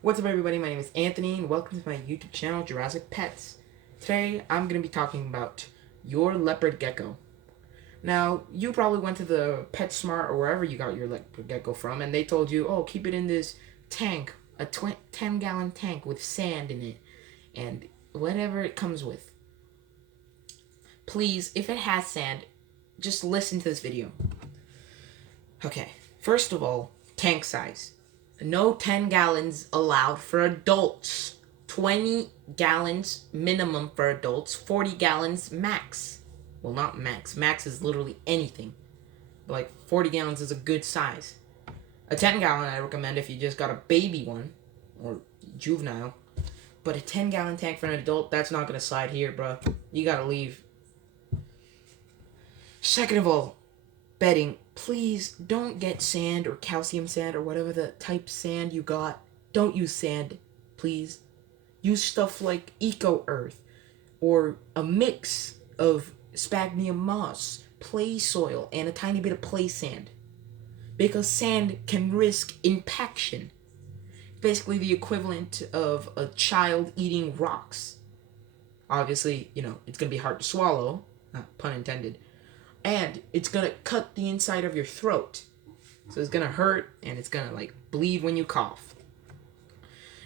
What's up, everybody? My name is Anthony, and welcome to my YouTube channel, Jurassic Pets. Today, I'm going to be talking about your leopard gecko. Now, you probably went to the PetSmart or wherever you got your leopard gecko from, and they told you, oh, keep it in this tank, a 10-gallon tank with sand in it, and whatever it comes with. Please, if it has sand, just listen to this video. Okay, first of all, tank size. No 10 gallons allowed for adults. 20 gallons minimum for adults. 40 gallons max. Well, not max. Max is literally anything. But like 40 gallons is a good size. A 10 gallon I recommend if you just got a baby one. Or juvenile. But a 10 gallon tank for an adult, that's not going to slide here, bro. You gotta leave. Second of all, bedding. Please don't get sand or calcium sand or whatever the type sand you got. Don't use sand, please. Use stuff like Eco Earth or a mix of sphagnum moss, play soil, and a tiny bit of play sand. Because sand can risk impaction. Basically the equivalent of a child eating rocks. Obviously, it's going to be hard to swallow, pun intended. And it's going to cut the inside of your throat. So it's going to hurt, and it's going to, bleed when you cough.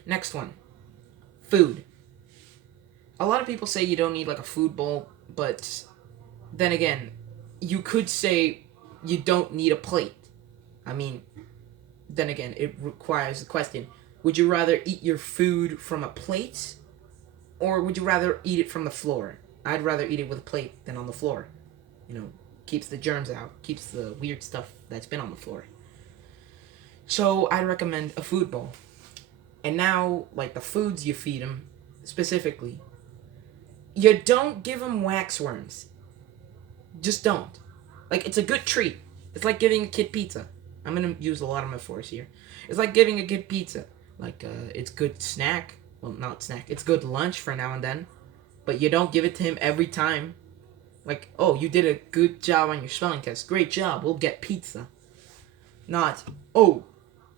Next one. Food. A lot of people say you don't need, a food bowl, but then again, you could say you don't need a plate. I mean, then again, it requires the question, would you rather eat your food from a plate, or would you rather eat it from the floor? I'd rather eat it with a plate than on the floor. Keeps the germs out, keeps the weird stuff that's been on the floor. So I recommend a food bowl. And now, the foods you feed them, specifically, you don't give them waxworms. Just don't. It's a good treat. It's like giving a kid pizza. I'm going to use a lot of metaphors here. It's like giving a kid pizza. It's good snack. Well, not snack. It's good lunch for now and then. But you don't give it to him every time. Oh, you did a good job on your spelling test. Great job. We'll get pizza. Not, oh,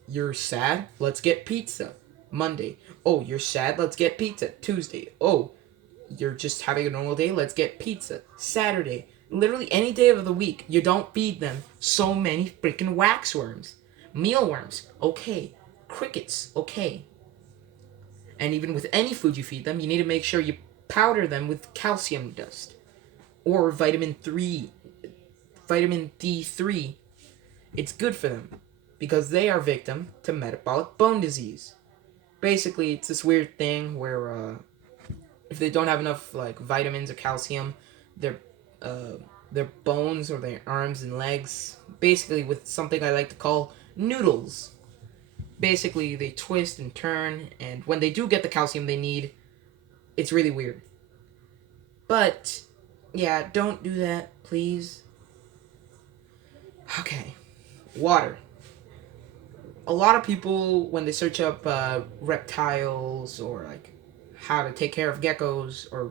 you're sad? Let's get pizza. Monday. Oh, you're sad? Let's get pizza. Tuesday. Oh, you're just having a normal day? Let's get pizza. Saturday. Literally any day of the week, you don't feed them so many freaking waxworms. Mealworms. Okay. Crickets. Okay. And even with any food you feed them, you need to make sure you powder them with calcium dust. Or vitamin D3. It's good for them because they are victim to metabolic bone disease. Basically, it's this weird thing where if they don't have enough vitamins or calcium, their bones or their arms and legs, basically with something I like to call noodles. Basically, they twist and turn, and when they do get the calcium they need, it's really weird. But yeah, don't do that, please. Okay. Water. A lot of people, when they search up reptiles or how to take care of geckos or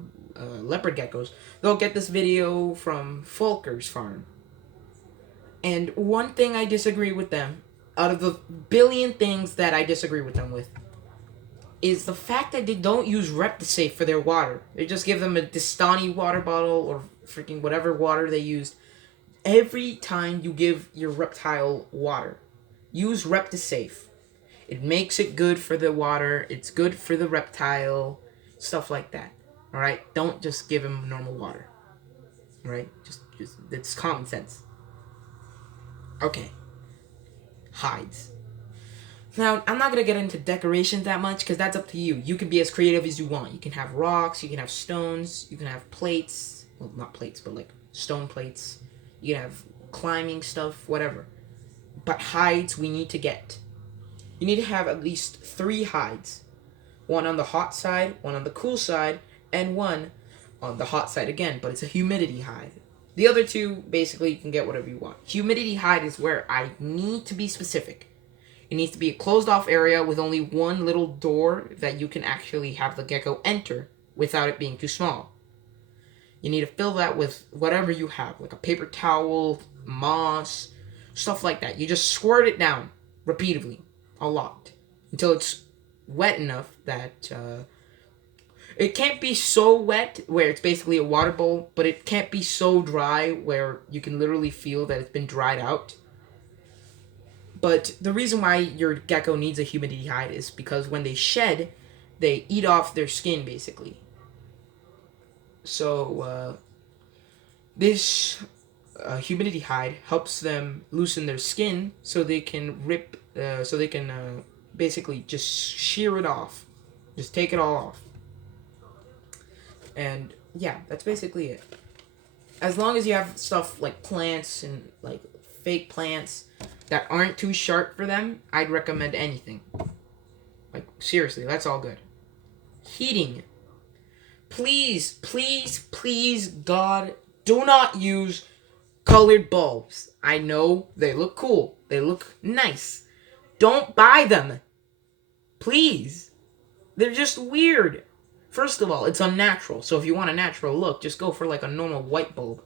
leopard geckos, they'll get this video from Folker's farm. And one thing I disagree with them, out of the billion things that I disagree with them with, is the fact that they don't use Reptisafe for their water. They just give them a Distani water bottle or freaking whatever water they used. Every time you give your reptile water, use Reptisafe. It makes it good for the water. It's good for the reptile. Stuff like that. Alright? Don't just give him normal water. Alright? Just it's common sense. Okay. Hides. Now, I'm not going to get into decorations that much, because that's up to you. You can be as creative as you want. You can have rocks, you can have stones, you can have plates. Well, not plates, but stone plates. You can have climbing stuff, whatever. But hides we need to get. You need to have at least 3 hides. One on the hot side, one on the cool side, and one on the hot side again, but it's a humidity hide. The other 2, basically, you can get whatever you want. Humidity hide is where I need to be specific. It needs to be a closed-off area with only one little door that you can actually have the gecko enter without it being too small. You need to fill that with whatever you have, like a paper towel, moss, stuff like that. You just squirt it down repeatedly, a lot, until it's wet enough that it can't be so wet where it's basically a water bowl, but it can't be so dry where you can literally feel that it's been dried out. But the reason why your gecko needs a humidity hide is because when they shed, they eat off their skin basically. So this humidity hide helps them loosen their skin so they can basically just shear it off, just take it all off. And yeah, that's basically it. As long as you have stuff like plants and like fake plants that aren't too sharp for them, I'd recommend anything. Like seriously, that's all good. Heating. Please, please, please, God, do not use colored bulbs. I know they look cool. They look nice. Don't buy them. Please. They're just weird. First of all, it's unnatural. So if you want a natural look, just go for like a normal white bulb.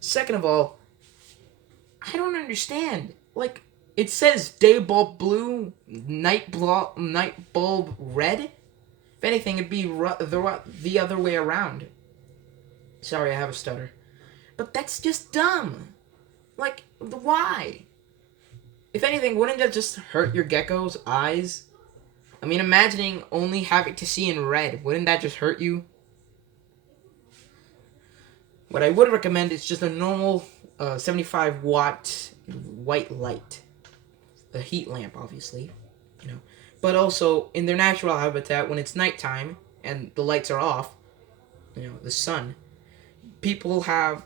Second of all, I don't understand. Like, it says day bulb blue, night bulb red. If anything, it'd be the other way around. Sorry, I have a stutter. But that's just dumb. Like, why? If anything, wouldn't that just hurt your gecko's eyes? I mean, imagining only having to see in red, wouldn't that just hurt you? What I would recommend is just a normal 75 watt white light. A heat lamp, obviously, you know. But also, in their natural habitat, when it's nighttime and the lights are off, you know, the sun, people have,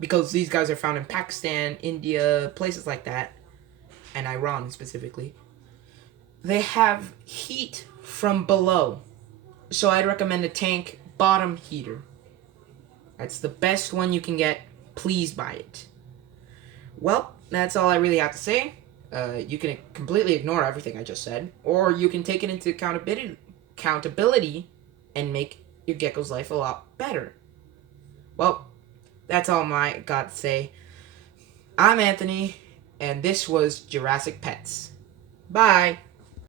because these guys are found in Pakistan, India, places like that, and Iran specifically, they have heat from below. So I'd recommend a tank bottom heater. That's the best one you can get. Please buy it. Well, that's all I really have to say. You can completely ignore everything I just said, or you can take it into accountability and make your gecko's life a lot better. Well, that's all I got to say. I'm Anthony, and this was Jurassic Pets. Bye!